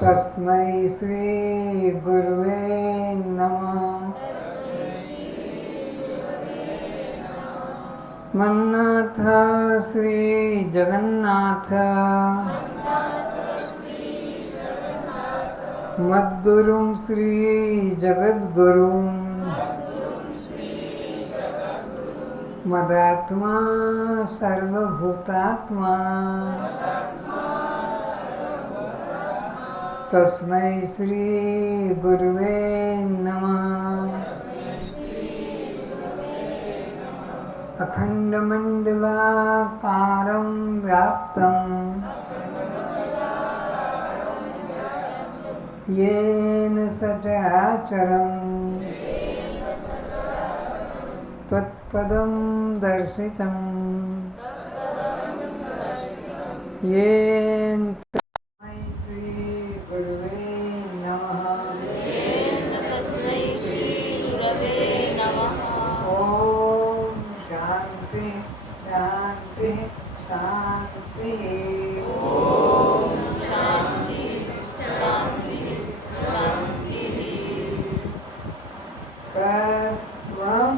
तस्मै श्री गुरुवे नमः। मन्नाथ श्री जगन्नाथ मद्गुरुं श्री जगद्गुरुं मदात्मा सर्वभूतात्मा तस्मै श्री गुरुवे नमः। अखण्डमण्डलाकारं व्याप्तं येन सचराचरं तत्पदं दर्शितं येन तस्मै श्री गुरुवे नमः। तस्मै श्री गुरवे नमः। ओम शांति शांति शांति। ओम शांति शांति शांति। कस्त्वं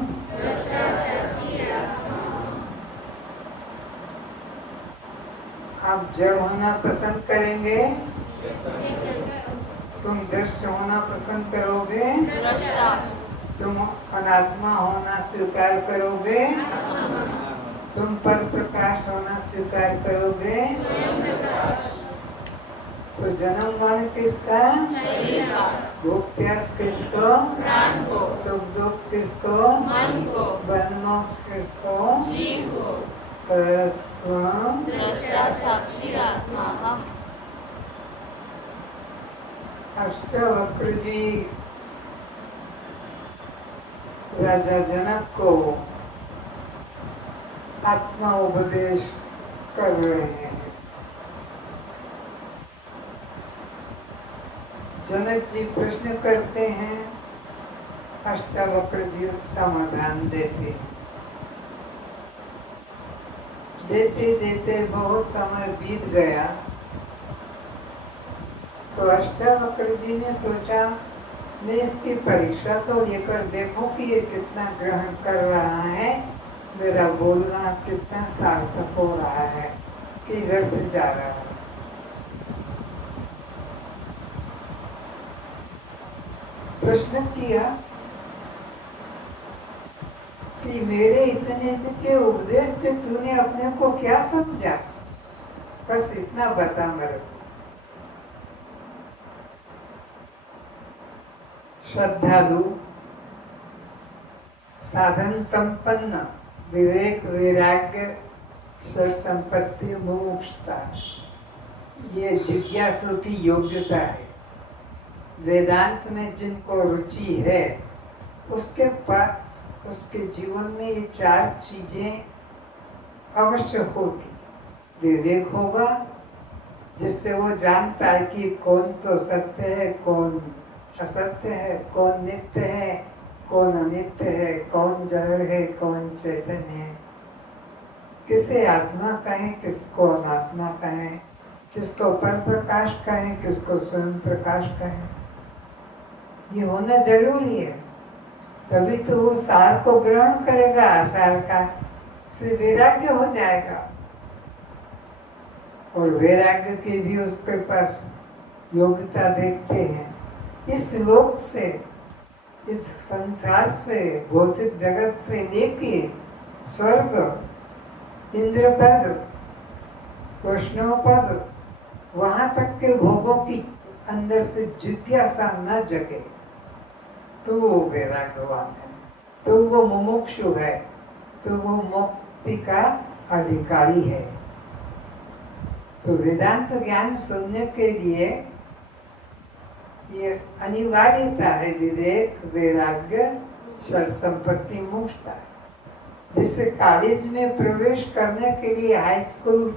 आप जड़ होना पसंद करेंगे? तुम दृश्य होना पसंद करोगे? दृष्टा तुम अनात्मा होना स्वीकार करोगे? तुम पर प्रकाश होना स्वीकार करोगे? तो जन्म मरण किसका? शरीर का, भूख प्यास किसको? प्राण को, सुख दुख किसको? मन को, बंध मोक्ष किसको? जीव को। तस्त्वं दृष्टा साक्षी आत्मा हम। अष्टावक्र जी राजा जनक को आत्मा उपदेश कर रहे हैं। जनक जी प्रश्न करते हैं, अष्टावक्र जी समाधान देते हैं। देते देते बहुत समय बीत गया तो अष्टावक्र जी ने सोचा, मैं इसकी परीक्षा तो लेकर देखूं कि ये कितना ग्रहण कर रहा है, मेरा बोलना कितना सार्थक हो रहा है कि व्यर्थ जा रहा है। प्रश्न किया कि मेरे इतने के उपदेश से तूने अपने को क्या समझा? बस इतना बता मेरे को। श्रद्धालु, साधन संपन्न, विवेक वैराग्य संपत्ति मोक्षता, ये जिज्ञासु की योग्यता है। वेदांत में जिनको रुचि है उसके पास उसके जीवन में ये चार चीजें अवश्य होगी। विवेक होगा जिससे वो जानता है कि कौन तो सत्य है, कौन असत्य है, कौन नित्य है, कौन अनित्य है, कौन जड़ है, कौन चैतन्य है, किसे आत्मा कहें, किसको अनात्मा कहें, किसको पर प्रकाश कहें, किसको स्वयं प्रकाश कहें। ये होना जरूरी है, तभी तो वो सार को ग्रहण करेगा, आसार का से वैराग्य हो जाएगा। और वैराग्य की भी उसके पास योग्यता देखते हैं। इस लोक से, इस संसार से, भौतिक जगत से लेके स्वर्ग, इंद्र पद, वैष्णव पद, वहां तक के भोगों की अंदर से जिज्ञासा न जगे तो वो वैराग्यवान है, तो वो मुमुक्षु है, तो वो मुक्ति का अधिकारी है। तो वेदांत ज्ञान सुनने के लिए ये अनिवार्यता है, विवेक वैराग्य संपत्ति मोक्षता। जिससे कॉलेज में प्रवेश करने के लिए हाई स्कूल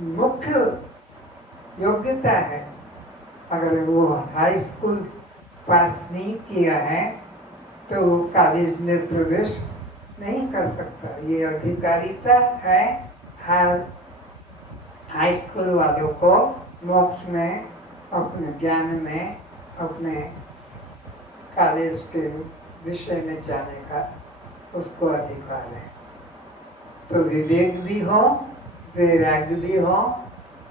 मुख्य योग्यता है। अगर वो हाई स्कूल पास नहीं किया है तो वो कॉलेज में प्रवेश नहीं कर सकता। ये अधिकारिता है हाई स्कूल वालों को मोक्ष में अपने ज्ञान में, अपने कॉलेज के विषय में जाने का उसको अधिकार है। तो विवेक भी हो, वैराग्य भी हो,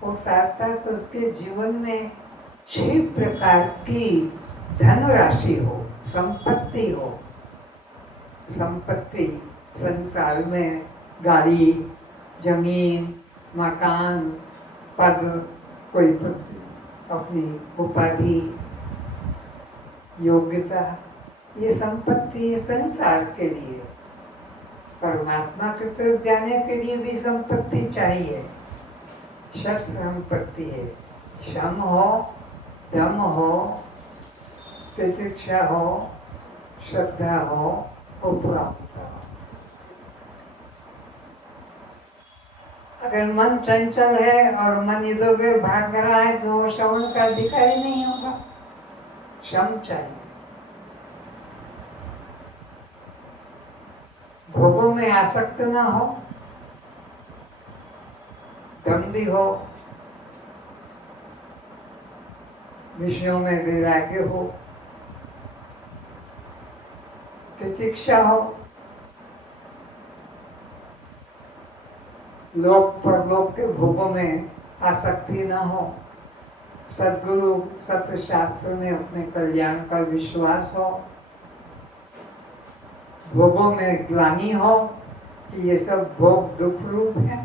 और साथ साथ उसके जीवन में 6 प्रकार की धनराशि हो, संपत्ति हो। संपत्ति संसार में गाड़ी, जमीन, मकान, पद, कोई अपनी उपाधि, योग्यता, ये संपत्ति संसार के लिए। परमात्मा की तरफ जाने के लिए भी संपत्ति चाहिए। षट संपत्ति है, शम हो, दम हो, तितिक्षा हो, श्रद्धा हो, उपरामता हो। अगर मन चंचल है और मन इधर उधर भाग रहा है तो वो श्रवण का अधिकारी नहीं होगा। शम चाहिए, भोगों में आसक्त ना हो, दम भी हो, विषयों में वैराग्य हो, तितिक्षा हो, लोक परलोक के भोगों में आसक्ति न हो, सद्गुरु सत्य शास्त्र में अपने कल्याण का विश्वास हो, भोगों में ग्लानि हो कि ये सब भोग दुख रूप है।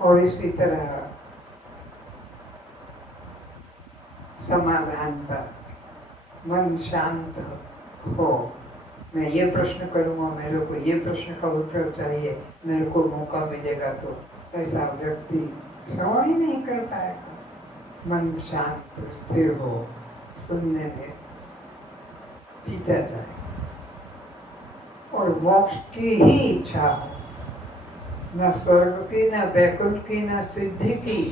और इसी तरह समाधान पर मन शांत हो। मैं ये प्रश्न करूंगा, मेरे को ये प्रश्न का उत्तर चाहिए, मेरे को मौका मिलेगा, तो ऐसा व्यक्ति श्रवण ही नहीं कर पाएगा। मन शांत स्थिर हो, सुनने में पीता जाए और मोक्ष की ही इच्छा हो, न स्वर्ग की, न वैकुंठ की, न सिद्धि की,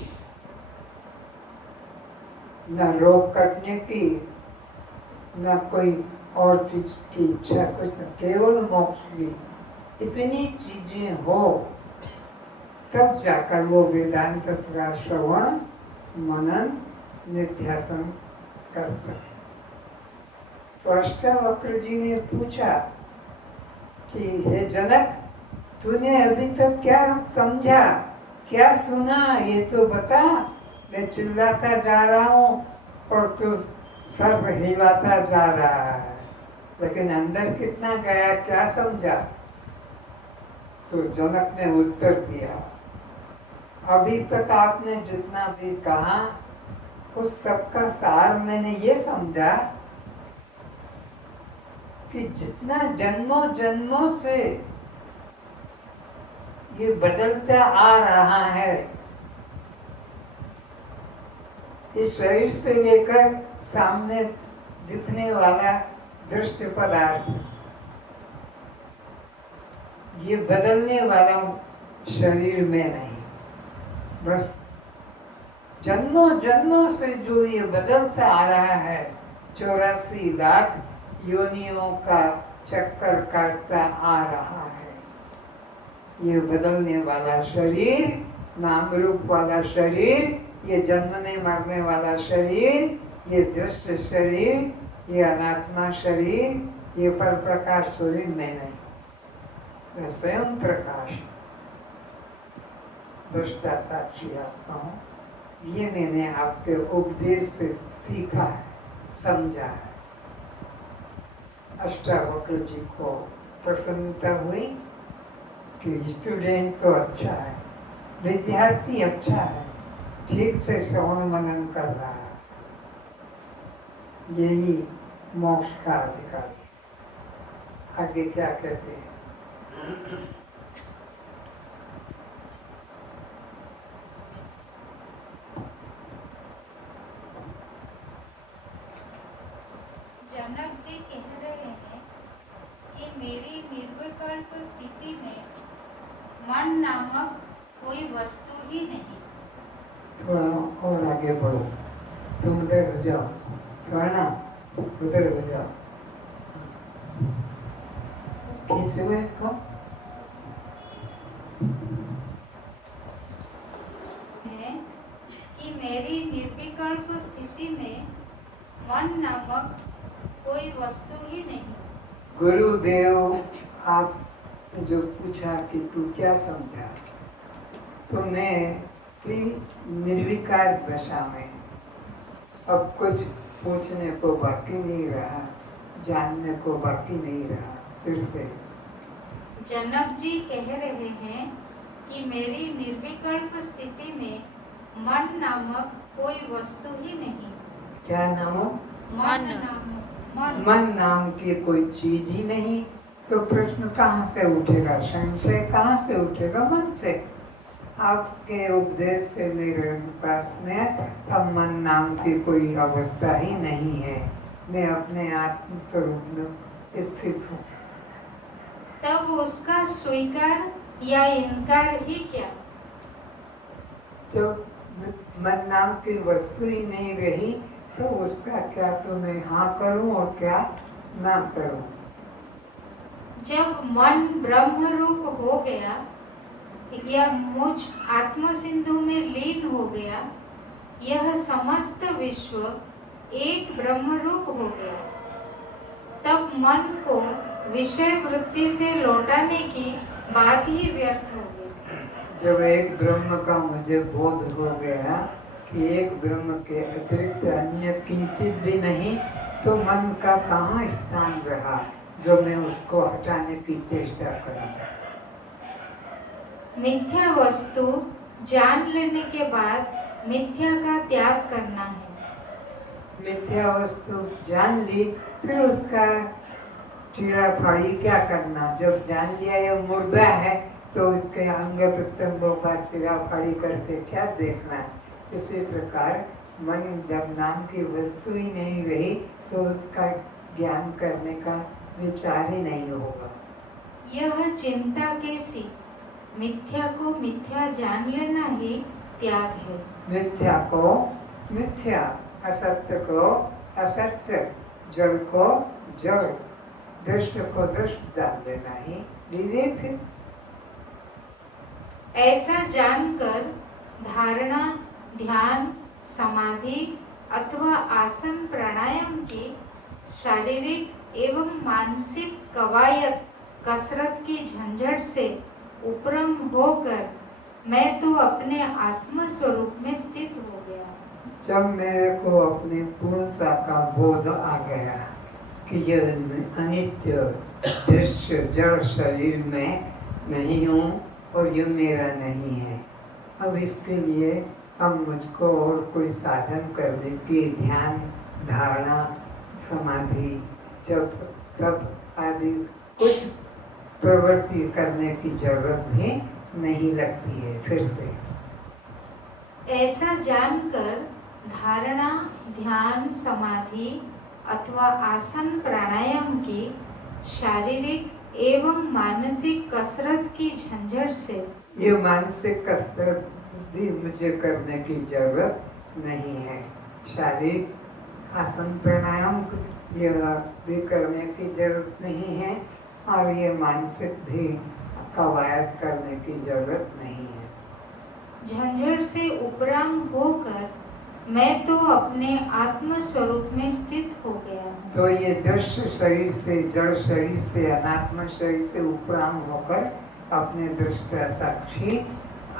न रोग कटने की, न कोई और चीज की इच्छा, कुछ न, केवल मोक्ष की। इतनी चीजें हो तब जाकर वो वेदांत का श्रवण, मनन, निध्यासन करता है। तो अष्टावक्र जी ने पूछा कि हे जनक, तूने अभी तक क्या समझा, क्या सुना, ये तो बता। मैं चिल्लाता जा रहा हूँ और तू सर हिलाता जा रहा है, लेकिन अंदर कितना गया, क्या समझा? तो जनक ने उत्तर दिया, अभी तक आपने जितना भी कहा उस सबका सार मैंने ये समझा कि जितना जन्मों जन्मों से ये बदलता आ रहा है, इस शरीर से लेकर सामने दिखने वाला दृश्य पदार्थ, ये बदलने वाला शरीर में नहीं, बस जन्मों जन्मों से जो ये बदलता आ रहा है, 84 लाख योनियों का चक्कर काटता आ रहा है। ये बदलने वाला शरीर, नाम रूप वाला शरीर, ये जन्मने मरने वाला शरीर, ये दृश्य शरीर, ये अनात्मा शरीर, ये पर प्रकाश शरीर में नहीं, मैं स्वयं प्रकाश, दृष्टा साक्षी आत्मा हूँ। ये मैंने आपके उपदेश से सीखा है, समझा है। अष्टावक्र जी को प्रसन्नता हुई कि स्टूडेंट तो अच्छा है, विद्यार्थी अच्छा है, ठीक से श्रवण मनन कर रहा है, यही मोक्ष का अधिकार। आगे क्या कहते हैं? जनक जी कह रहे हैं कि मेरी निर्विकल्प स्थिति में मन नामक कोई वस्तु ही नहीं। थोड़ा और आगे बढ़ो, तुम उधर हो जाओ, स्वर्णा उधर हो जाओ। खींचो इसको। है कि मेरी निर्विकल्प स्थिति में मन नामक कोई वस्तु ही नहीं। गुरुदेव, आप जो पूछा कि तू क्या समझा, तो मैं थी निर्विकार दशा में। अब कुछ पूछने को बाकी नहीं रहा, जानने को बाकी नहीं रहा। फिर से जनक जी कह रहे हैं कि मेरी निर्विकल्प स्थिति में मन नामक कोई वस्तु ही नहीं। क्या नाम हो? मन मन। नामक मन नाम की कोई चीज ही नहीं, तो प्रश्न कहाँ से उठेगा? संशय कहाँ से उठेगा? मन से। आपके उपदेश से मेरे पास में अब मन नाम की कोई अवस्था ही नहीं है। मैं अपने आत्म स्वरूप में स्थित हूँ। तब उसका स्वीकार या इनकार ही क्या? जब मन नाम की वस्तु ही नहीं रही तो उसका क्या तो मैं हाँ करूँ और क्या ना करूँ। जब मन ब्रह्म रूप हो गया या मुझ आत्म सिंधु में लीन हो गया, यह समस्त विश्व एक ब्रह्म रूप हो गया, तब मन को विषय वृत्ति से लौटाने की बात ही व्यर्थ हो गई। जब एक ब्रह्म का मुझे बोध हो गया कि एक ब्रह्म के अतिरिक्त अन्य किंचित भी नहीं, तो मन का कहाँ स्थान रहा जो मैं उसको हटाने की चेष्टा करूँ। मिथ्या वस्तु जान लेने के बाद मिथ्या का त्याग करना है। मिथ्या वस्तु जान ली, फिर उसका चीरा फाड़ी क्या करना? जब जान लिया ये मुर्दा है तो उसके अंग प्रत्यंगों का चीरा फाड़ी करके क्या देखना? इसी प्रकार मन जब नाम की वस्तु ही नहीं रही तो उसका ज्ञान करने का विचार ही नहीं होगा। यह चिंता कैसी? मिथ्या को मिथ्या जान लेना ही त्याग है। मिथ्या को मिथ्या, असत्य को असत्य, जड़ को जड़, दृष्ट को दृष्ट जान लेना ही विवेक है। ऐसा जानकर धारणा, ध्यान, समाधि अथवा आसन प्राणायाम की शारीरिक एवं मानसिक कवायद कसरत की झंझट से उपरम होकर मैं तो अपने आत्म स्वरूप में स्थित हो गया। जब मेरे को अपनी पूर्णता का बोध आ गया कि यह अनित्य दृश्य जड़ शरीर में नहीं हूँ और ये मेरा नहीं है, अब इसके लिए अब मुझको और कोई साधन करने की ध्यान, धारणा, समाधि, जप, तप आदि कुछ प्रवृत्ति करने की जरूरत भी नहीं लगती है। फिर से ऐसा जानकर धारणा, ध्यान, समाधि अथवा आसन प्राणायाम की शारीरिक एवं मानसिक कसरत की झंझट से ये मानसिक कसरत भी मुझे करने की जरूरत नहीं है। शारीरिक आसन प्राणायाम यह भी करने की जरूरत नहीं है और ये मानसिक भी कवायद करने की जरूरत नहीं है। झंझट से उपराम होकर मैं तो अपने आत्म स्वरूप में स्थित हो गया हूँ। तो ये दृश्य शरीर से, जड़ शरीर से, अनात्म शरीर से उपराम होकर अपने दृष्टि साक्षी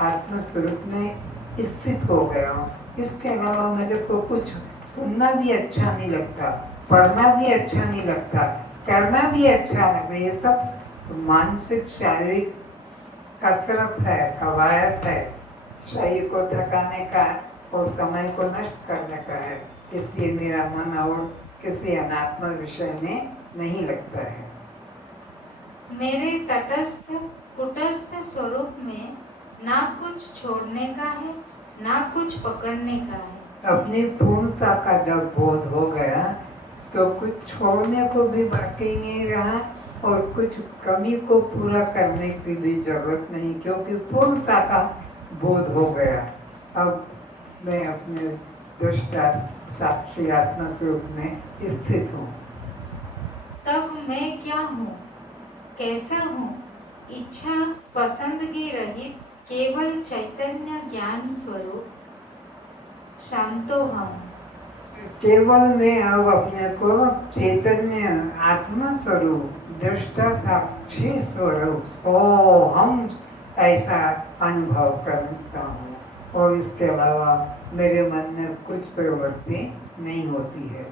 आत्म स्वरूप में स्थित हो गया हूँ। इसके अलावा मेरे को कुछ सुनना भी अच्छा नहीं लगता, पढ़ना भी अच्छा नहीं लगता, करना भी अच्छा लगता। ये सब मानसिक शारीरिक कसरत है, कवायद है, शरीर को थकाने का और समय को नष्ट करने का है। इसलिए मेरा मन और किसी अनात्म विषय में नहीं लगता है। मेरे तटस्थ कुटस्थ स्वरूप में ना कुछ छोड़ने का है, ना कुछ पकड़ने का है। अपनी पूर्णता का जब बोध हो गया तो कुछ छोड़ने को भी बाकी नहीं रहा और कुछ कमी को पूरा करने की भी जरूरत नहीं, क्योंकि पूर्णता का बोध हो गया। अब मैं अपने दृष्टा साक्षी आत्म स्वरूप में स्थित हूँ। तब मैं क्या हूँ? कैसा हूँ? इच्छा पसंदगी रहित केवल चैतन्य ज्ञान स्वरूप शांतो हम। केवल मैं अब अपने को चैतन्य आत्मा स्वरूप दृष्टा साक्षी स्वरूप हम ऐसा अनुभव करता हूँ और इसके अलावा मेरे मन में कुछ प्रवृत्ति नहीं होती है।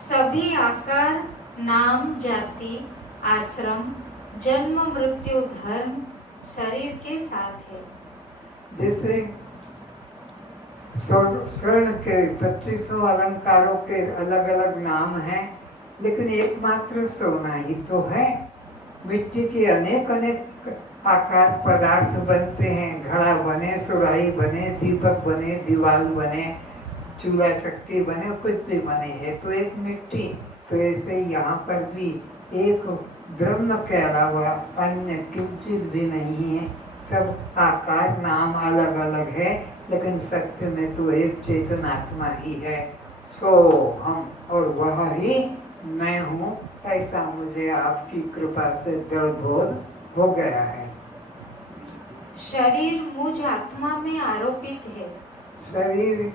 सभी आकार, नाम, जाति, आश्रम, जन्म, मृत्यु, धर्म शरीर के साथ है। जैसे स्वर्ण के 25 अलंकारों के अलग अलग नाम हैं, लेकिन एकमात्र सोना ही तो है। मिट्टी के अनेक अनेक आकार पदार्थ बनते हैं, घड़ा बने, सुराही बने, दीपक बने, दीवार बने, चूल्हा चक्की बने, कुछ भी बने है तो एक मिट्टी। तो ऐसे यहाँ पर भी एक ब्रह्म के अलावा अन्य किंचित भी नहीं है। सब आकार नाम अलग अलग है, लेकिन सत्य में तो एक चेतन आत्मा ही है। सो हम और वह ही मैं हूँ, ऐसा मुझे आपकी कृपा से दृढ़ बोध हो गया है। शरीर मुझ आत्मा में आरोपित है। शरीर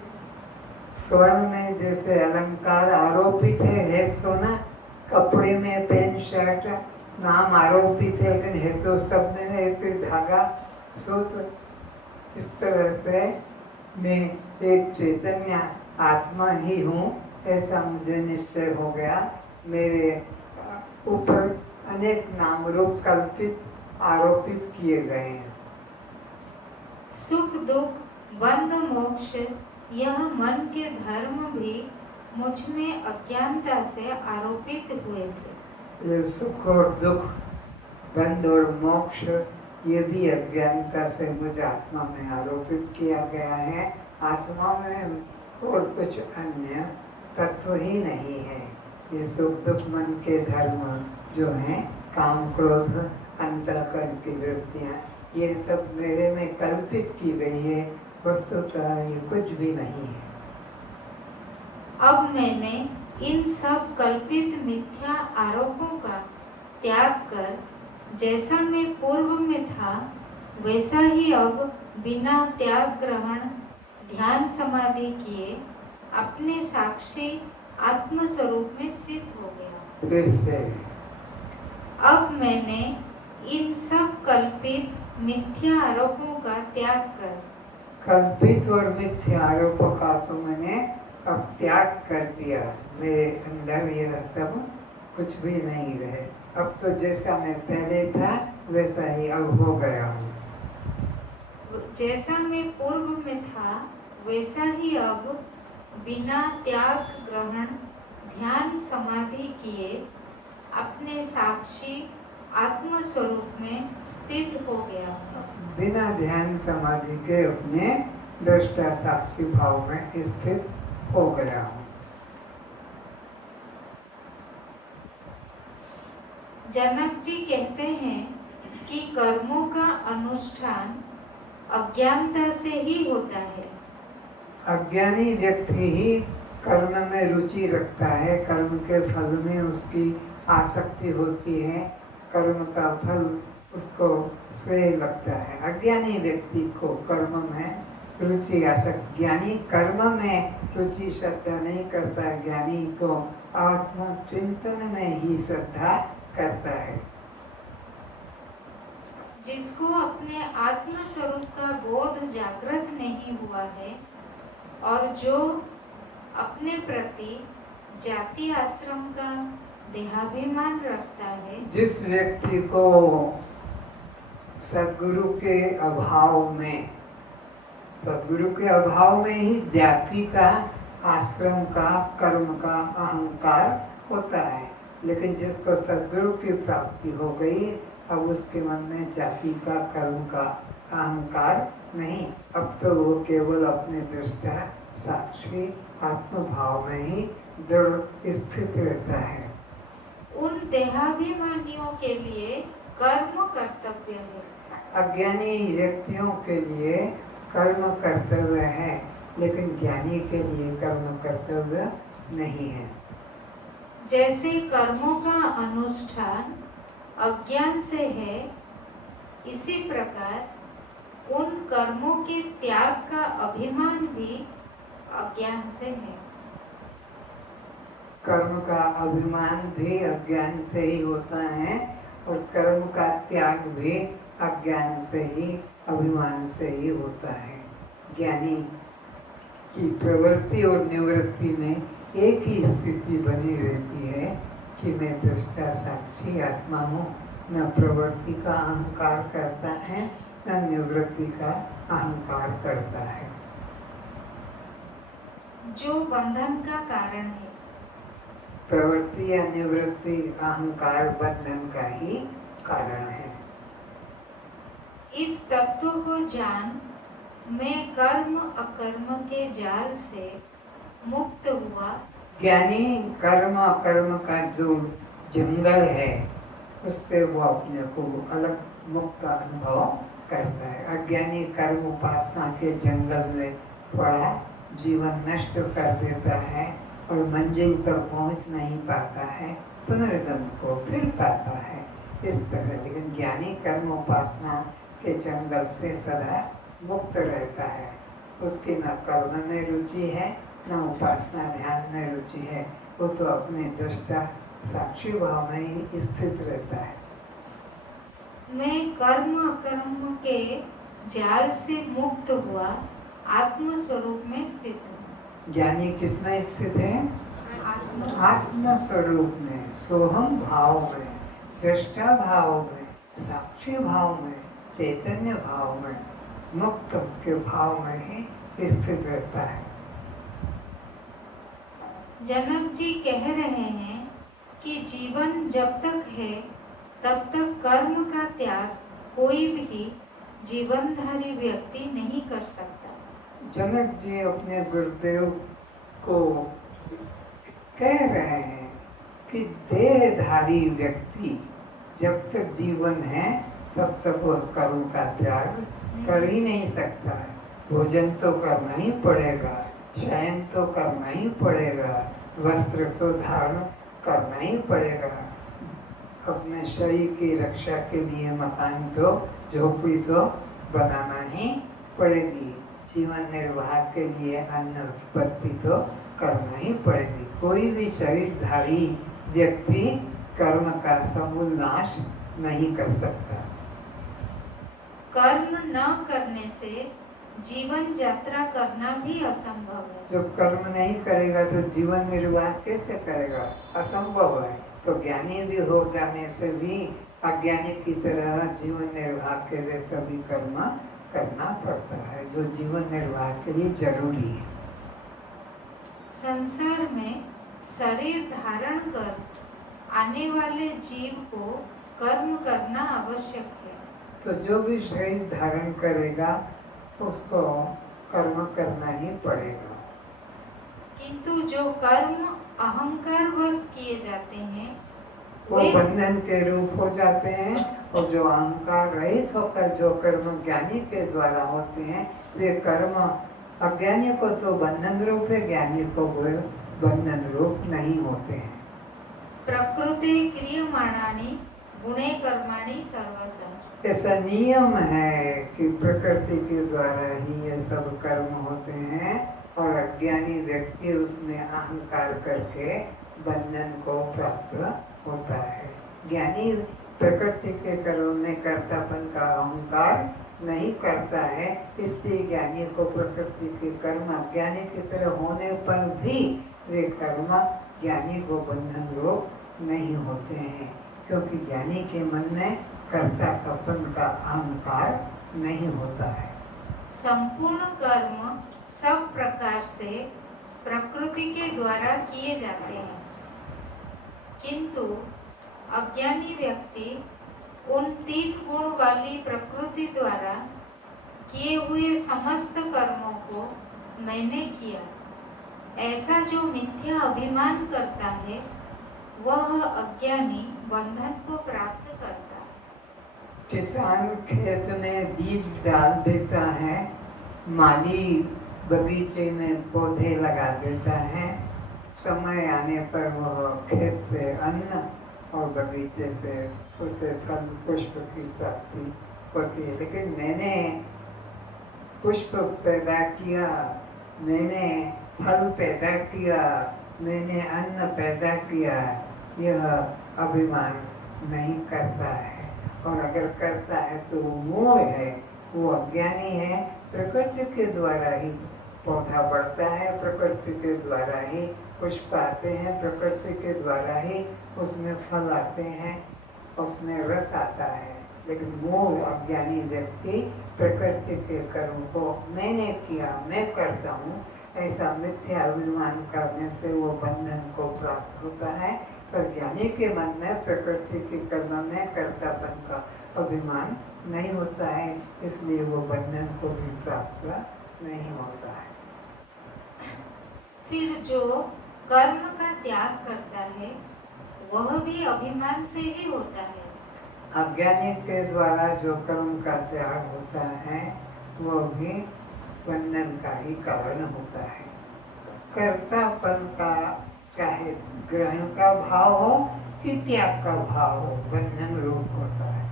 स्वर्ण में जैसे अलंकार आरोपित है सोना, कपड़े में पेन शर्ट नाम आरोपित है, लेकिन है तो सब में एक धागा। सो तो इस तरह से मैं एक चैतन्य आत्मा ही हूँ, ऐसा मुझे निश्चय हो गया। मेरे ऊपर अनेक नाम रूप कल्पित आरोपित किए गए हैं। सुख दुख बंध मोक्ष यह मन के धर्म भी मुझ में अज्ञानता से आरोपित हुए थे। ये सुख और दुख, बंध और मोक्ष ये भी अज्ञानता से मुझे आत्मा में आरोपित किया गया है। आत्मा में और कुछ अन्य तत्व ही नहीं है। ये सुख दुख मन के धर्म जो हैं, काम क्रोध अंतःकरण की वृत्तियाँ, ये सब मेरे में कल्पित की गई है। वस्तुतः ये कुछ भी नहीं है। अब मैंने इन सब कल्पित मिथ्या आरोपों का त्याग कर जैसा मैं पूर्व में था वैसा ही अब बिना त्याग ग्रहण ध्यान समाधि किए अपने साक्षी आत्म स्वरूप में स्थित हो गया। फिर से अब मैंने इन सब कल्पित मिथ्या आरोपों का त्याग कर, कल्पित और मिथ्या आरोपों का तो मैंने अब त्याग कर दिया। मेरे अंदर यह सब कुछ भी नहीं रहे। अब तो जैसा मैं पहले था वैसा ही अब हो गया हूँ। जैसा मैं पूर्व में था वैसा ही अब बिना त्याग ग्रहण ध्यान समाधि किए अपने साक्षी आत्म स्वरूप में स्थित हो गया हूँ। बिना ध्यान समाधि के अपने दृष्टा साक्षी भाव में स्थित हो गया हूँ। जनक जी कहते हैं कि कर्मों का अनुष्ठान अज्ञानता से ही होता है। अज्ञानी व्यक्ति ही कर्म में रुचि रखता है, कर्म के फल में उसकी आसक्ति होती है, कर्म का फल उसको श्रेय लगता है। अज्ञानी व्यक्ति को कर्म में रुचि आसक्ति, ज्ञानी कर्म में रुचि श्रद्धा नहीं करता, ज्ञानी को आत्म चिंतन में ही श्रद्धा करता है। जिसको अपने आत्म स्वरूप का बोध जागृत नहीं हुआ है और जो अपने प्रति जाति आश्रम का देहाभिमान रखता है, जिस व्यक्ति को सद्गुरु के अभाव में ही जाति का, आश्रम का, कर्म का अहंकार होता है, लेकिन जिसको सद्गुरु की प्राप्ति हो गई अब उसके मन में जाति का, कर्म का अहंकार नहीं। अब तो वो केवल अपने दृष्टा साक्षी आत्म भाव में ही दृढ़ स्थित रहता है। उन देहाभिमानियों के लिए कर्म कर्तव्य है। अज्ञानी व्यक्तियों के लिए कर्म कर्तव्य है, लेकिन ज्ञानी के लिए कर्म कर्तव्य नहीं है। जैसे कर्मों का अनुष्ठान अज्ञान से है, इसी प्रकार उन कर्मों के त्याग का अभिमान भी अज्ञान से है। कर्म का अभिमान भी अज्ञान से ही होता है और कर्म का त्याग भी अज्ञान से ही, अभिमान से ही होता है। ज्ञानी की प्रवृत्ति और निवृत्ति में एक ही स्थिति बनी रहती है कि मैं दृष्टा साक्षी आत्मा हूँ। न प्रवृत्ति का अहंकार करता है, न निवृत्ति का अहंकार करता है। जो बंधन का कारण है, प्रवृत्ति या निवृत्ति अहंकार बंधन का ही कारण है। इस तत्व को जान मैं कर्म अकर्म के जाल से मुक्त हुआ। ज्ञानी कर्म अकर्म का जो जंगल है उससे वो अपने को अलग मुक्त अनुभव करता है। अज्ञानी कर्म उपासना के जंगल में पड़ा जीवन नष्ट कर देता है और मंजिल पर पहुंच नहीं पाता है, पुनर्जन्म को फिर पाता है इस तरह। लेकिन ज्ञानी कर्म उपासना के जंगल से सदा मुक्त रहता है। उसकी न कर्म में रुचि है, न उपासना ध्यान में रुचि है। वो तो अपने दृष्टा साक्षी भाव में ही स्थित रहता है। मैं कर्म अकर्म के जाल से मुक्त हुआ आत्म स्वरूप में स्थित हूँ। ज्ञानी किसमें स्थित है? आत्म आत्म स्वरूप में, सोहम भाव में, दृष्टा भाव में, साक्षी भाव में, चैतन्य भाव में, मुक्त के भाव में ही स्थित रहता है। जनक जी कह रहे हैं कि जीवन जब तक है तब तक कर्म का त्याग कोई भी जीवनधारी व्यक्ति नहीं कर सकता। जनक जी अपने गुरुदेव को कह रहे हैं कि देहधारी व्यक्ति जब तक जीवन है तब तक वह कर्म का त्याग कर ही नहीं सकता है। भोजन तो करना ही पड़ेगा, शयन तो करना ही पड़ेगा, वस्त्र तो धारण करना ही पड़ेगा, अपने शरीर की रक्षा के लिए मकान तो, झोपड़ी तो बनाना ही पड़ेगी, जीवन निर्वाह के लिए अन्न उत्पत्ति तो करना ही पड़ेगी। कोई भी शरीरधारी व्यक्ति कर्म का समूल नाश नहीं कर सकता। कर्म न करने से जीवन यात्रा करना भी असंभव है। जो कर्म नहीं करेगा तो जीवन निर्वाह कैसे करेगा? असंभव है। तो ज्ञानी भी हो जाने से भी अज्ञानी की तरह जीवन निर्वाह के लिए सभी कर्म करना पड़ता है जो जीवन निर्वाह के लिए जरूरी है। संसार में शरीर धारण कर आने वाले जीव को कर्म करना आवश्यक है। तो जो भी शरीर धारण करेगा उसको कर्म करना ही पड़ेगा। किंतु जो कर्म अहंकार वश किए जाते हैं वो बंधन के रूप हो जाते हैं, और जो अहंकार रहित होकर जो कर्म ज्ञानी के द्वारा होते हैं वे कर्म अज्ञानी को तो बंधन रूप है, ज्ञानी को वो बंधन रूप नहीं होते हैं। प्रकृति क्रियमाणानि गुणे कर्माणि सर्वसः। ऐसा नियम है कि प्रकृति के द्वारा ही ये सब कर्म होते हैं और अज्ञानी व्यक्ति उसमें अहंकार करके बंधन को प्राप्त होता है। ज्ञानी प्रकृति के कर्म में कर्तापन का अहंकार नहीं करता है, इसलिए ज्ञानी को प्रकृति के कर्म अज्ञानी की तरह होने पर भी वे कर्म ज्ञानी को बंधन रूप नहीं होते हैं, क्योंकि ज्ञानी के मन में कर्तापन का अहंकार नहीं होता है। संपूर्ण कर्म सब प्रकार से प्रकृति के द्वारा किए जाते हैं, किंतु अज्ञानी व्यक्ति उन 3 गुण वाली प्रकृति द्वारा किए हुए समस्त कर्मों को मैंने किया, ऐसा जो मिथ्या अभिमान करता है वह अज्ञानी बंधन को प्राप्त करता है। किसान खेत में बीज डाल देता है, माली बगीचे में पौधे लगा देता है, समय आने पर वह खेत से अन्न और बगीचे से उसे फल पुष्प की प्राप्ति होती है। लेकिन मैंने पुष्प पैदा किया, मैंने फल पैदा किया, मैंने अन्न पैदा किया, यह अभिमान नहीं करता है। और अगर करता है तो वो मोह है, वो अज्ञानी है। प्रकृति के द्वारा ही पौधा बढ़ता है, प्रकृति के द्वारा ही पुष्प आते हैं, प्रकृति के द्वारा ही उसमें फल आते हैं, उसमें रस आता है। लेकिन मोह अज्ञानी व्यक्ति प्रकृति के कर्म को मैंने किया, मैं करता हूँ, ऐसा मिथ्या अभिमान करने से वो बंधन को प्राप्त होता है। पर ज्ञानी के मन में प्रकृति के कर्म में कर्तापन का अभिमान नहीं होता है, इसलिए वो बंधन को भी प्राप्त नहीं होता है। फिर जो कर्म का त्याग करता है वह भी अभिमान से ही होता है। अज्ञानी के द्वारा जो कर्म का त्याग होता है वो भी बंधन का ही कारण होता है। कर्तापन का चाहे ग्रहण का भाव हो कि त्याग का भाव हो, बंधन रूप होता है।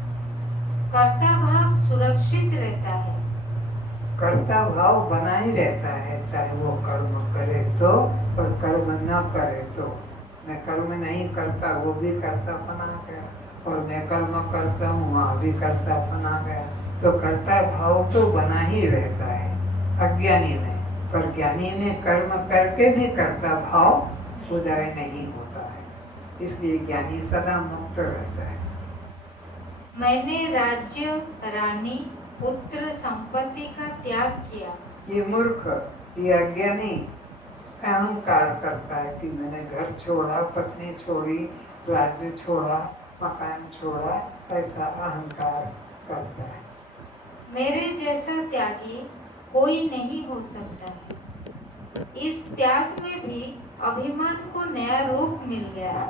कर्ता भाव सुरक्षित रहता है, कर्ता भाव बना ही रहता है, चाहे वो कर्म करे तो और कर्म न करे तो। मैं कर्म नहीं करता वो भी कर्तापन आ गया, और मैं कर्म करता हूँ वहाँ भी कर्तापन आ गया। तो कर्ता भाव तो बना ही रहता है अज्ञानी में, पर ज्ञानी में कर्म करके भी कर्ता भाव उदय नहीं होता है, इसलिए ज्ञानी सदा मुक्त रहता है। मैंने राज्य, रानी, पुत्र, संपत्ति का त्याग किया। ये मूर्ख, ये अज्ञानी अहंकार करता है कि मैंने घर छोड़ा, पत्नी छोड़ी, राज्य छोड़ा, मकान छोड़ा, ऐसा अहंकार करता है। मेरे जैसा त्यागी कोई नहीं हो सकता है। इस त्याग में भी अभिमान को नया रूप मिल गया।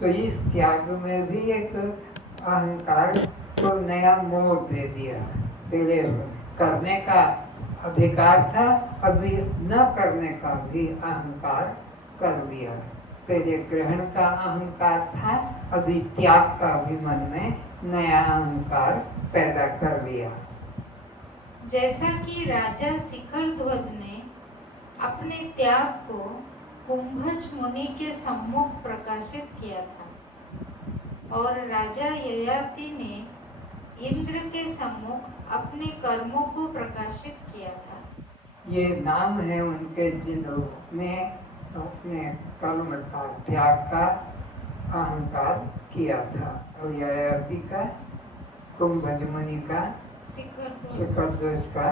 तो इस त्याग में भी एक अहंकार को नया मोड़ दे दिया। पहले करने का अधिकार था, अभी न करने का भी अहंकार कर दिया। पहले ग्रहण का अहंकार था, अभी त्याग का भी मन में नया अहंकार पैदा कर लिया। जैसा कि राजा शिखर ध्वज ने अपने त्याग को कुंभज मुनि के सम्मुख प्रकाशित किया था और राजा ययाति ने इंद्र के सम्मुख अपने कर्मों को प्रकाशित किया था। ये नाम है उनके जिन्होंने अपने कर्म का त्याग का अहंकार किया था। और ययाति का, कुंभज मुनि का, शिखर ध्वज का,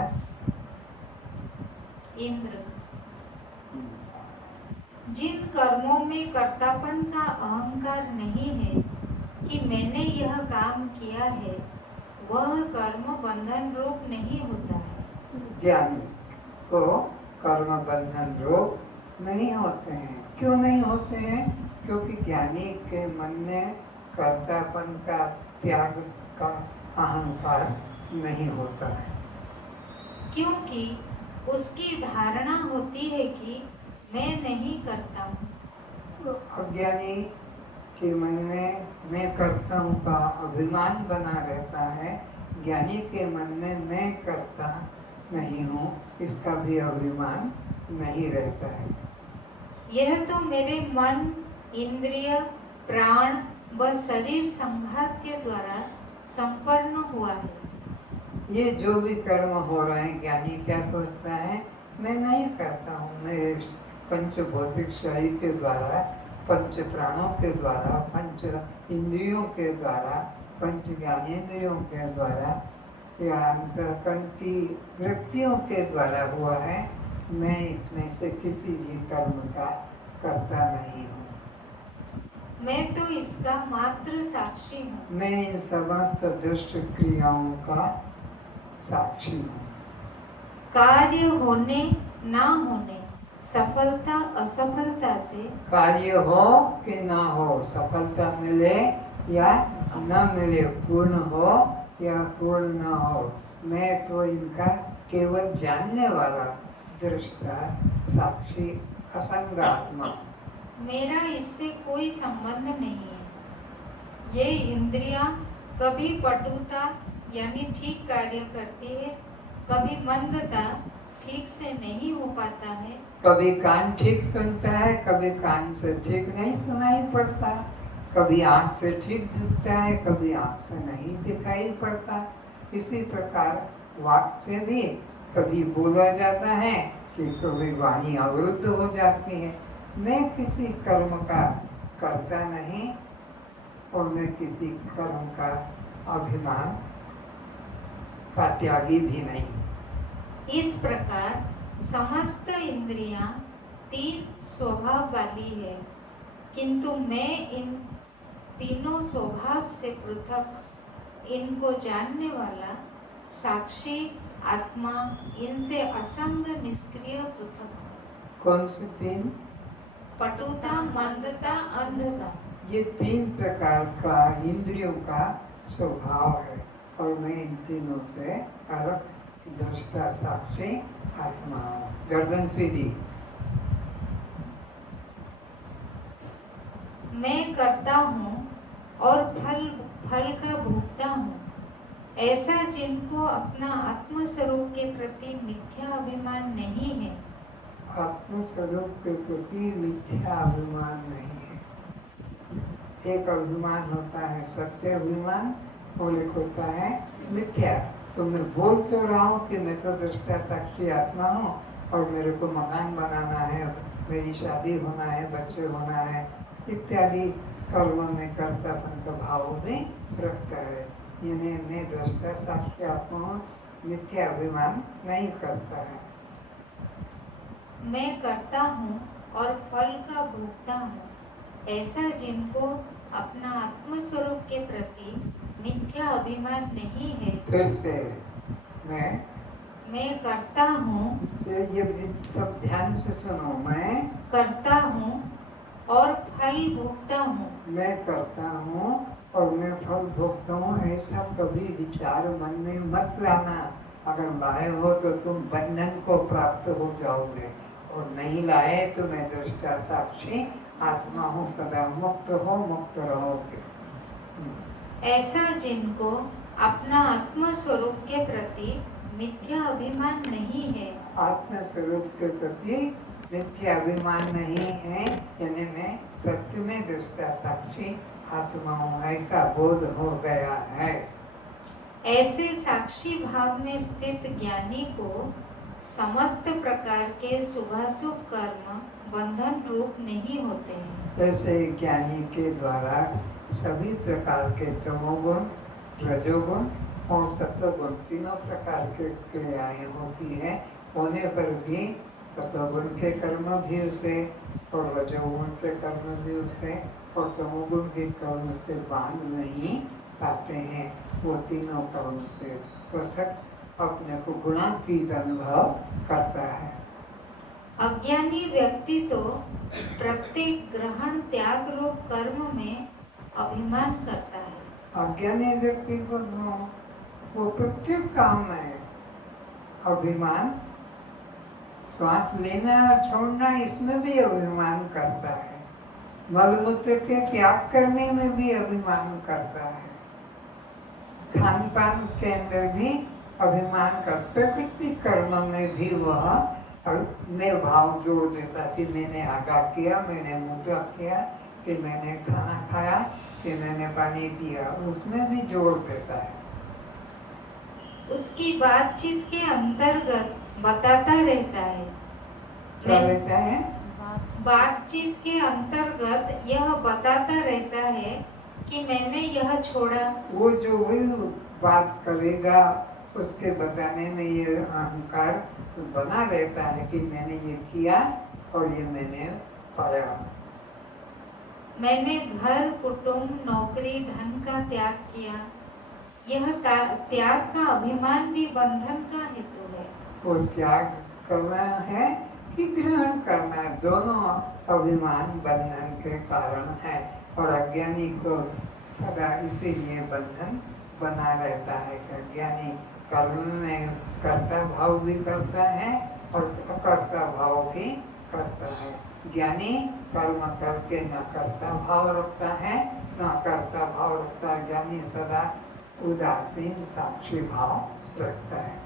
इंद्र। जिन कर्मों में कर्तापन का अहंकार नहीं है कि मैंने यह काम किया है, वह कर्म बंधन रूप नहीं होता है। ज्ञानी को कर्म बंधन रूप नहीं होते हैं। क्यों नहीं होते हैं? क्योंकि ज्ञानी के मन में कर्तापन का, त्याग का अहंकार नहीं होता है। क्योंकि उसकी धारणा होती है कि मैं नहीं करता हूँ। अज्ञानी के मन में मैं करता हूँ का अभिमान बना रहता है। ज्ञानी के मन में मैं करता नहीं हूँ, इसका भी अभिमान नहीं रहता है। यह तो मेरे मन, इंद्रिय, प्राण व शरीर संघात के द्वारा संपन्न हुआ है। ये जो भी कर्म हो रहे हैं, ज्ञानी क्या सोचता है? मैं नहीं करता हूँ, मैं पंच भौतिक शरीर के द्वारा, पंच प्राणों के द्वारा, पंच इंद्रियों के द्वारा, पंच ज्ञानेंद्रियों के द्वारा या अंतःकरण की वृत्तियों के द्वारा हुआ है। मैं इसमें से किसी भी कर्म का करता नहीं हूँ। मैं तो इसका मात्र साक्षी हूँ। मैं इन समस्त दुष्ट क्रियाओं का साक्षी हूँ। कार्य होने ना होने, सफलता असफलता से, कार्य हो कि ना हो, सफलता मिले या न मिले, पूर्ण हो या पूर्ण न हो, मैं तो इनका केवल जानने वाला, दृष्टा, साक्षी, असंग आत्मा। मेरा इससे कोई संबंध नहीं है। ये इंद्रियां कभी पटुता यानी ठीक कार्य करती है, कभी मंदता ठीक से नहीं हो पाता है, कभी कान ठीक सुनता है, कभी कान से ठीक नहीं सुनाई पड़ता, कभी आँख से ठीक दिखता है, कभी आँख से नहीं दिखाई पड़ता। इसी प्रकार वाक से भी कभी बोला जाता है कि कभी वाणी अवरुद्ध हो जाती है। मैं किसी कर्म का करता नहीं और मैं किसी कर्म का अभिमान का त्यागी भी नहीं। इस प्रकार समस्त इंद्रियां तीन स्वभाव वाली है, किंतु मैं इन तीनों स्वभाव से पृथक इनको जानने वाला साक्षी आत्मा इनसे असंग निष्क्रिय पृथक। कौन से तीन? पटुता, मंदता, अंधता। ये तीन प्रकार का इंद्रियों का स्वभाव है और मैं इन तीनों से अलग दृष्टा साक्षी आत्मा हूँ। गर्दन सीधी। मैं करता हूँ और फल का भोगता हूँ, ऐसा जिनको अपना आत्म स्वरूप के प्रति मिथ्या अभिमान नहीं है। आत्म स्वरूप के प्रति मिथ्या अभिमान नहीं है। एक अभिमान होता है सत्य अभिमान और एक होता है मिथ्या। तो मैं बोल तो रहा हूँ कि मैं तो दृष्टा साक्षी आत्मा हूँ और मेरे को मकान बनाना है, मेरी शादी होना है, बच्चे होना है इत्यादि कर्म में कर्तापन का भाव में रखता है। यानी मैं दृष्टा साक्षी आत्मा हूँ, मिथ्या अभिमान नहीं करता है। मैं करता हूँ और फल का भोगता हूँ, ऐसा जिनको अपना आत्म स्वरूप के प्रति मिथ्या अभिमान नहीं है। फिर से मैं करता हूँ, ये सब ध्यान से सुनो। मैं करता हूँ और फल भोगता हूँ। मैं करता हूँ और मैं फल भोगता हूँ, ऐसा कभी विचार मन में मत लाना। अगर लाए हो तो तुम बंधन को प्राप्त हो जाओगे और नहीं लाए तो मैं दृष्टा साक्षी आत्मा हूँ, सदा मुक्त हो, मुक्त रहोगे। ऐसा जिनको अपना आत्म स्वरूप के प्रति मिथ्या अभिमान नहीं है। आत्म स्वरूप के प्रति मिथ्या अभिमान नहीं है, यानी मैं सत्य में दृष्टा साक्षी आत्मा हूँ, ऐसा बोध हो गया है। ऐसे साक्षी भाव में स्थित ज्ञानी को समस्त प्रकार के शुभाशुभ कर्म बंधन रूप नहीं होते हैं। ऐसे ज्ञानी के द्वारा सभी प्रकार के तमोगुण, रजोगुण और सत्वगुण तीनों प्रकार के क्रियाएं होती है। होने पर भी सत्वगुण के कर्म भी उसे और रजोगुण के कर्म भी उसे और तमोगुण के कर्म से बांध नहीं पाते हैं। वो तीनों कर्म से पृथक अपने को गुणातीत अनुभव करता है। अज्ञानी व्यक्ति तो प्रत्येक ग्रहण त्याग रूप कर्म में अभिमान करता है। अज्ञानी व्यक्ति को वो प्रत्येक काम में अभिमान, श्वास लेना और छोड़ना इसमें भी अभिमान करता है, मलमूत्र के त्याग करने में भी अभिमान करता है, खान पान के अंदर भी अभिमान करते, प्रत्येक कर्म में भी वह में भाव जोड़ देता कि मैंने आगा किया, मैंने मूत्र किया, कि मैंने खाना खाया, कि मैंने पानी पिया, उसमें भी जोड़ देता है। उसकी बातचीत के अंतर्गत बताता रहता है। क्या रहता है? बातचीत के अंतर्गत यह बताता रहता है कि मैंने यह छोड़ा। वो जो भी बात करेगा उसके बताने में ये अहंकार बना रहता है कि मैंने ये किया और ये मैंने पाया। मैंने घर, कुटुंब, नौकरी, धन का त्याग किया। यह त्याग का अभिमान भी बंधन का हेतु है। वो त्याग करना है कि ग्रहण करना है, दोनों अभिमान बंधन के कारण है। और अज्ञानी को सदा इसीलिए बंधन बना रहता है कि अज्ञानी कर्म में कर्ता भाव भी करता है और अकर्ता भाव भी करता है। ज्ञानी कर्म करके न कर्ता भाव रखता है ना करता भाव रखता, ज्ञानी सदा उदासीन साक्षी भाव रखता है।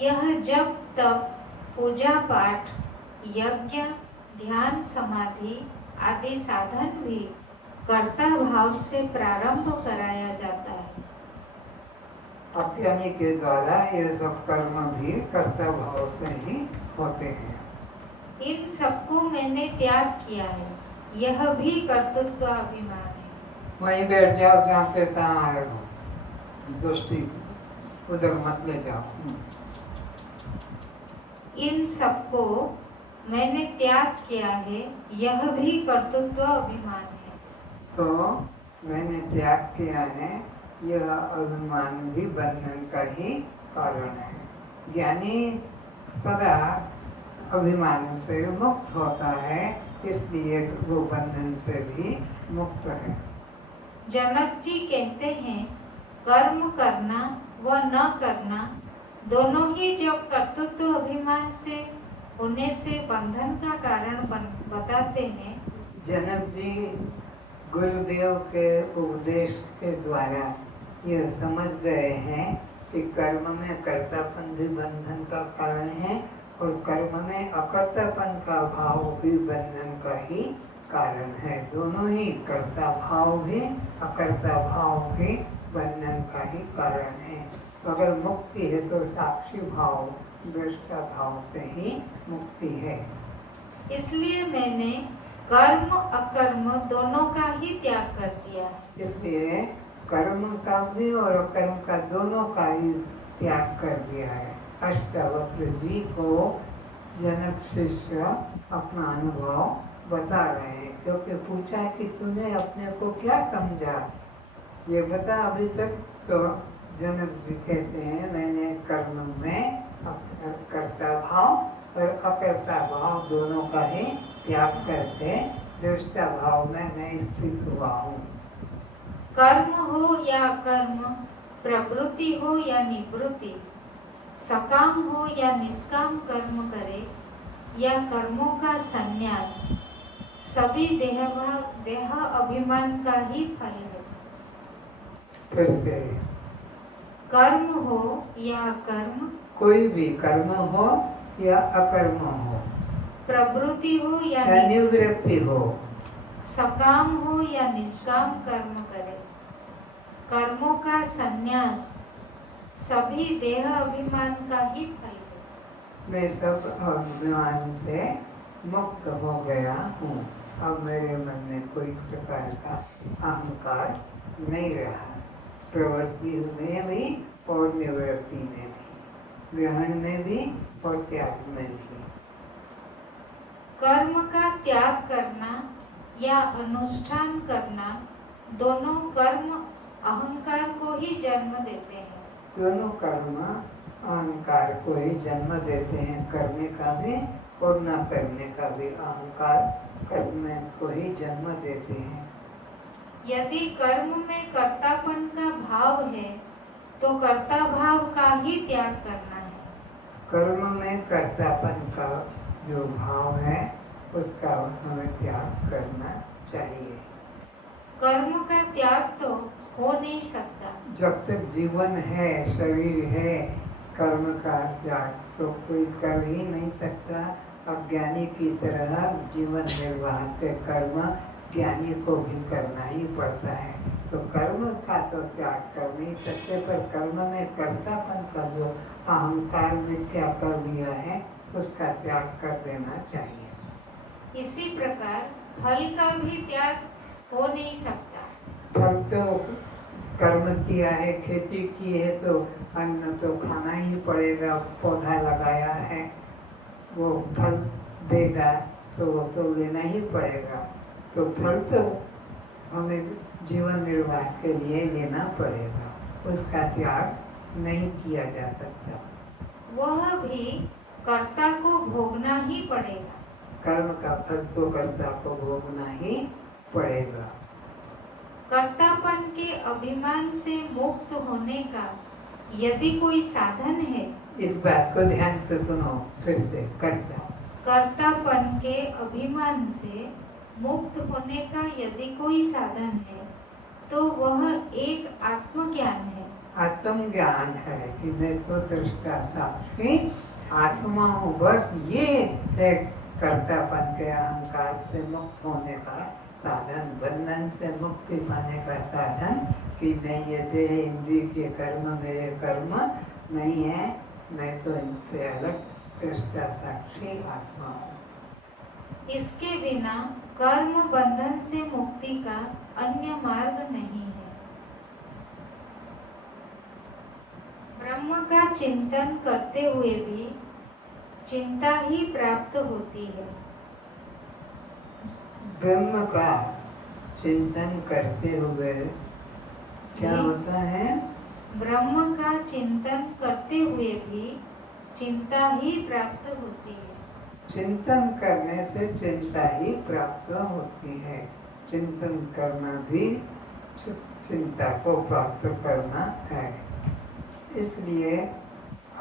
यह जब तप, पूजा पाठ, यज्ञ, ध्यान, समाधि आदि साधन भी कर्ता भाव से प्रारंभ कराया जाता है। अज्ञानी के द्वारा ये सब कर्म भी कर्ता भाव से ही होते हैं। इन सबको मैंने त्याग किया है, यह भी कर्तृत्व अभिमान है। वहीं बैठ जाओ जहाँ पे तहाँ आए हो, दोस्ती उधर मत ले जाओ। इन सबको मैंने त्याग किया है, यह भी कर्तृत्व अभिमान है। तो मैंने त्याग किया है, यह अभिमान भी बंधन का ही कारण है। ज्ञानी सदा अभिमान से मुक्त होता है, इसलिए वो बंधन से भी मुक्त है। जनक जी कहते हैं, कर्म करना व न करना दोनों ही जब कर्तृत्व अभिमान से होने से बंधन का कारण बताते हैं। जनक जी गुरुदेव के उपदेश के द्वारा यह समझ गए हैं कि कर्म में कर्तापन भी बंधन का कारण है और कर्म में अकर्तापन का भाव भी बंधन का ही कारण है। दोनों ही कर्ता भाव भी अकर्ता भाव भी बंधन का ही कारण है। तो अगर मुक्ति है तो साक्षी भाव, दृष्टा भाव से ही मुक्ति है। इसलिए मैंने कर्म अकर्म दोनों का ही त्याग कर दिया। इसलिए कर्म का भी और अकर्म का दोनों का ही त्याग कर दिया है। अष्टावक्र जी को जनक शिष्य अपना अनुभव बता रहे हैं, क्योंकि पूछा कि तूने अपने को क्या समझा, ये बता अभी तक। तो जनक जी कहते हैं, मैंने कर्म में कर्ता भाव और अकर्ता भाव दोनों का ही त्याग करके दृष्टा भाव में मैं स्थित हुआ हूँ। कर्म हो या अकर्म, प्रवृत्ति हो या निवृत्ति, सकाम हो या निष्काम कर्म करे या कर्मों का संन्यास, सभी देह अभिमान का ही फल है। फिर से कर्म हो या अकर्म, कोई भी कर्म हो या अकर्म हो, प्रवृत्ति हो या निवृत्ति हो, सकाम हो या निष्काम कर्म करे, कर्मों का संन्यास सभी देह अभिमान का ही फल है। मैं सब अभिमान से मुक्त हो गया हूँ। अब मेरे मन में कोई प्रकार का अहंकार नहीं रहा। प्रवृत्ति में भी और निवृत्ति में भी, ग्रहण में भी और त्याग में भी। कर्म का त्याग करना या अनुष्ठान करना दोनों कर्म अहंकार को ही जन्म देते हैं। दोनों कर्म अहंकार को ही जन्म देते हैं, करने का भी और न करने का भी। अहंकार कर्म को ही जन्म देते हैं। यदि कर्म में कर्तापन का भाव है तो कर्ता भाव का ही त्याग करना है। कर्म में कर्तापन का जो भाव है उसका हमें त्याग करना चाहिए। कर्म का त्याग तो हो नहीं सकता। जब तक जीवन है, शरीर है, कर्म का त्याग तो कोई कर ही नहीं सकता। अज्ञानी की तरह जीवन निर्वाह के कर्म ज्ञानी को भी करना ही पड़ता है। तो कर्म का तो त्याग कर नहीं सकते, पर कर्म में कर्तापन का जो अहंकार मिथ्या कर दिया है उसका त्याग कर देना चाहिए। इसी प्रकार फल का भी त्याग हो नहीं सकता। फल तो कर्म किया है, खेती की है तो अन्न तो खाना ही पड़ेगा। पौधा लगाया है वो फल देगा तो वो तो लेना ही पड़ेगा। तो फल तो हमें जीवन निर्वाह के लिए लेना पड़ेगा, उसका त्याग नहीं किया जा सकता। वह भी कर्ता को भोगना ही पड़ेगा। कर्म का फल तो कर्ता को भोगना ही पड़ेगा। कर्तापन के अभिमान से मुक्त होने का यदि कोई साधन है, इस बात को ध्यान से सुनो फिर से। कर्तापन कर्तापन के अभिमान से मुक्त होने का यदि कोई साधन है तो वह एक आत्मज्ञान है। आत्मज्ञान है कि मैं तो दृष्टा साक्षी आत्मा हूँ। बस ये एक कर्तापन के अहंकार से मुक्त होने का साधन, बंधन से मुक्ति पाने का साधन कि मैं ये देह इंद्रिय के कर्म मेरे कर्म नहीं है, मैं तो इनसे अलग दृष्टा साक्षी आत्मा हूँ। इसके बिना कर्म बंधन से मुक्ति का अन्य मार्ग नहीं है। ब्रह्म का चिंतन करते हुए भी चिंता ही प्राप्त होती है। ब्रह्म का चिंतन करते हुए क्या होता है? ब्रह्म का चिंतन करते हुए भी चिंता ही प्राप्त होती है। चिंतन करने से चिंता ही प्राप्त होती है। चिंतन करना भी चिंता को प्राप्त करना है। इसलिए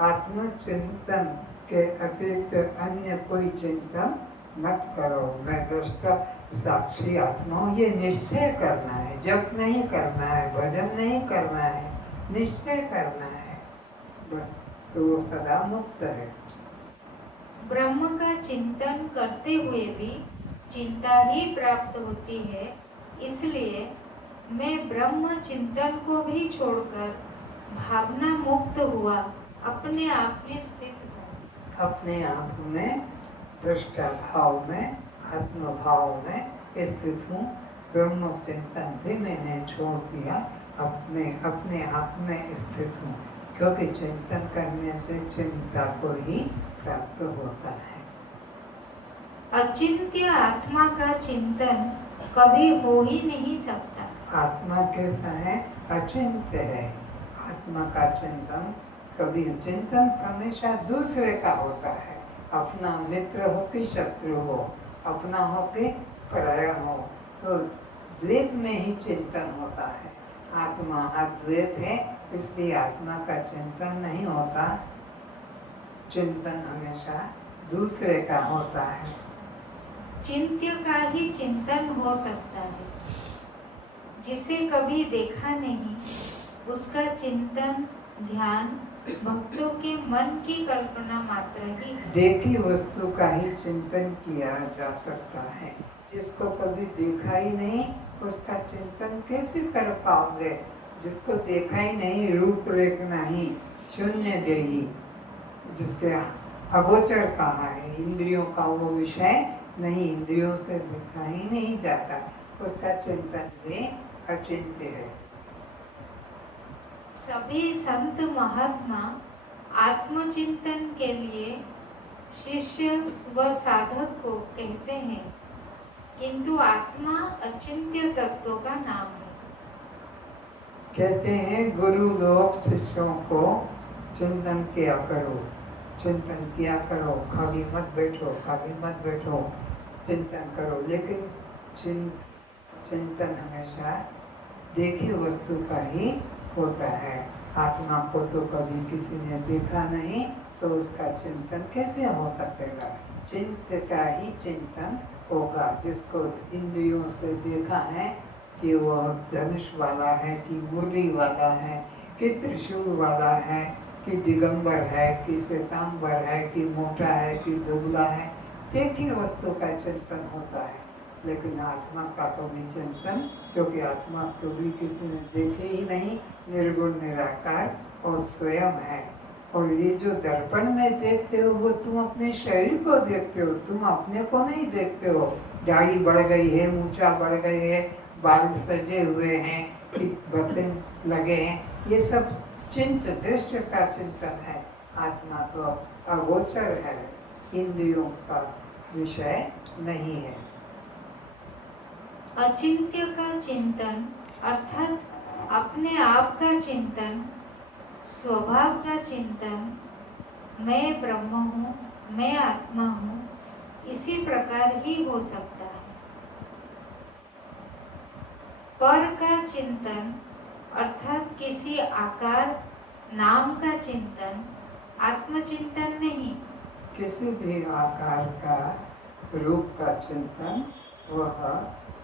आत्मचिंतन के अतिरिक्त अन्य कोई चिंतन मत करो। मैं दृष्टा साक्षी आत्मा हूँ, ये निश्चय करना है। जप नहीं करना है, भजन नहीं करना है, निश्चय करना है बस, तो वो सदा मुक्त है। ब्रह्म का चिंतन करते हुए भी चिंता ही प्राप्त होती है। इसलिए मैं ब्रह्म चिंतन को भी छोड़कर भावना मुक्त हुआ अपने आप में स्थित हूँ। अपने आप में दृष्टा भाव में, आत्म भाव में स्थित हूँ। ब्रह्म चिंतन भी मैंने छोड़ दिया, अपने आप में स्थित हूँ, क्योंकि चिंतन करने से चिंता को ही प्राप्त होता है। अचिंत्य आत्मा का चिंतन कभी हो ही नहीं सकता। आत्मा कैसा है? अचिंत्य है। आत्मा का चिंतन कभी, चिंतन हमेशा दूसरे का होता है। अपना मित्र हो कि शत्रु हो, अपना हो कि पराया हो, तो द्वैत में ही चिंतन होता है। आत्मा अद्वैत है, इसलिए आत्मा का चिंतन नहीं होता। चिंतन हमेशा दूसरे का होता है। चिंत्य का ही चिंतन हो सकता है। जिसे कभी देखा नहीं, उसका चिंतन ध्यान भक्तों के मन की कल्पना मात्र ही है। देखी वस्तु का ही चिंतन किया जा सकता है। जिसको कभी देखा ही नहीं, उसका चिंतन कैसे कर पाओगे? जिसको देखा ही नहीं, रूपरेख नहीं, शून्य देही, जिसके अगोचर कहा है, इंद्रियों का वो विषय नहीं, इंद्रियों से देखा ही नहीं जाता, उसका चिंतन भी अचिंत्य है। सभी संत महात्मा आत्मचिंतन के लिए शिष्य व साधक को कहते हैं, किंतु आत्मा अचिंत्य तत्व का नाम है। कहते हैं गुरु लोग शिष्यों को चिंतन किया करो, चिंतन किया करो, खाली मत बैठो, खाली मत बैठो, चिंतन करो। लेकिन चिंतन हमेशा देखी वस्तु का ही होता है। आत्मा को तो कभी किसी ने देखा नहीं, तो उसका चिंतन कैसे हो सकेगा? चिंत का ही चिंतन होगा। जिसको इंद्रियों से देखा है कि वह धनुष वाला है, कि मुरली वाला है, कि त्रिशूल वाला है, कि दिगंबर है, कि श्वेतांबर है, कि मोटा है, कि दुबला है, देखी वस्तु का चिंतन होता है। लेकिन आत्मा का कभी चिंतन, क्योंकि आत्मा कभी किसी ने देखे ही नहीं, निर्गुण निराकार और स्वयं है। और ये जो दर्पण में देखते हो, वो तुम अपने शरीर को देखते हो, तुम अपने को नहीं देखते हो। दाढ़ी बढ़ गई है, मूछा बढ़ गई है, बाल सजे हुए हैं, बटन लगे हैं, ये सब दृश्य का चिंतन है। आत्मा तो अगोचर है, इंद्रियों का विषय नहीं है। अचिंत्य का चिंतन अर्थात अपने आप का चिंतन, स्वभाव का चिंतन, मैं ब्रह्म हूँ, मैं आत्मा हूँ, इसी प्रकार ही हो सकता है। पर का चिंतन अर्थात किसी आकार, नाम का चिंतन आत्मचिंतन नहीं। किसी भी आकार का, रूप का चिंतन वह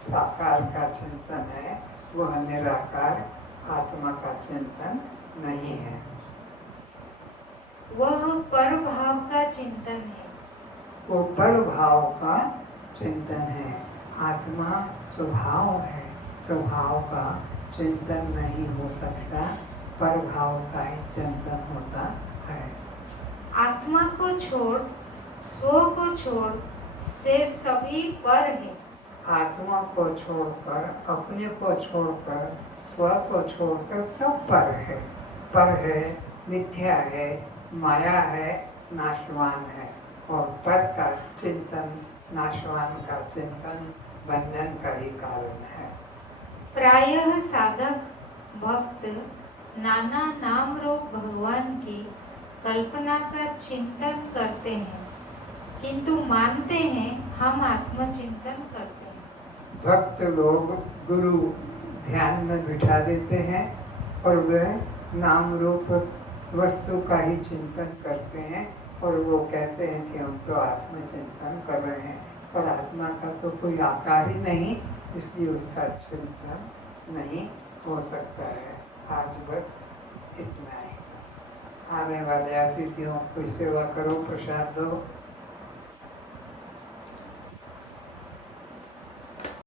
साकार का चिंतन है, वह निराकार आत्मा का चिंतन नहीं है। वह पर भाव का चिंतन है। वो पर भाव का चिंतन है। आत्मा स्वभाव है, स्वभाव का चिंतन नहीं हो सकता, पर भाव का ही चिंतन होता है। आत्मा को छोड़, स्व को छोड़ से सभी पर है। आत्मा को छोड़कर, अपने को छोड़कर, स्व को छोड़कर सब पर है। पर है, मिथ्या है, माया है, नाशवान है। और पर का चिंतन, नाशवान का चिंतन बंधन का ही कारण है। प्रायः साधक भक्त नाना नाम रूप भगवान की कल्पना का चिंतन करते हैं, किंतु मानते हैं हम आत्मचिंतन करते हैं। भक्त लोग गुरु ध्यान में बिठा देते हैं और वे नाम रूप वस्तु का ही चिंतन करते हैं और वो कहते हैं कि हम तो आत्मचिंतन कर रहे हैं, पर आत्मा का तो कोई आकार ही नहीं, इसलिए उसका चिंतन नहीं हो सकता है। आज बस इतना ही। आने वाले अतिथियों की सेवा करो, प्रसाद दो।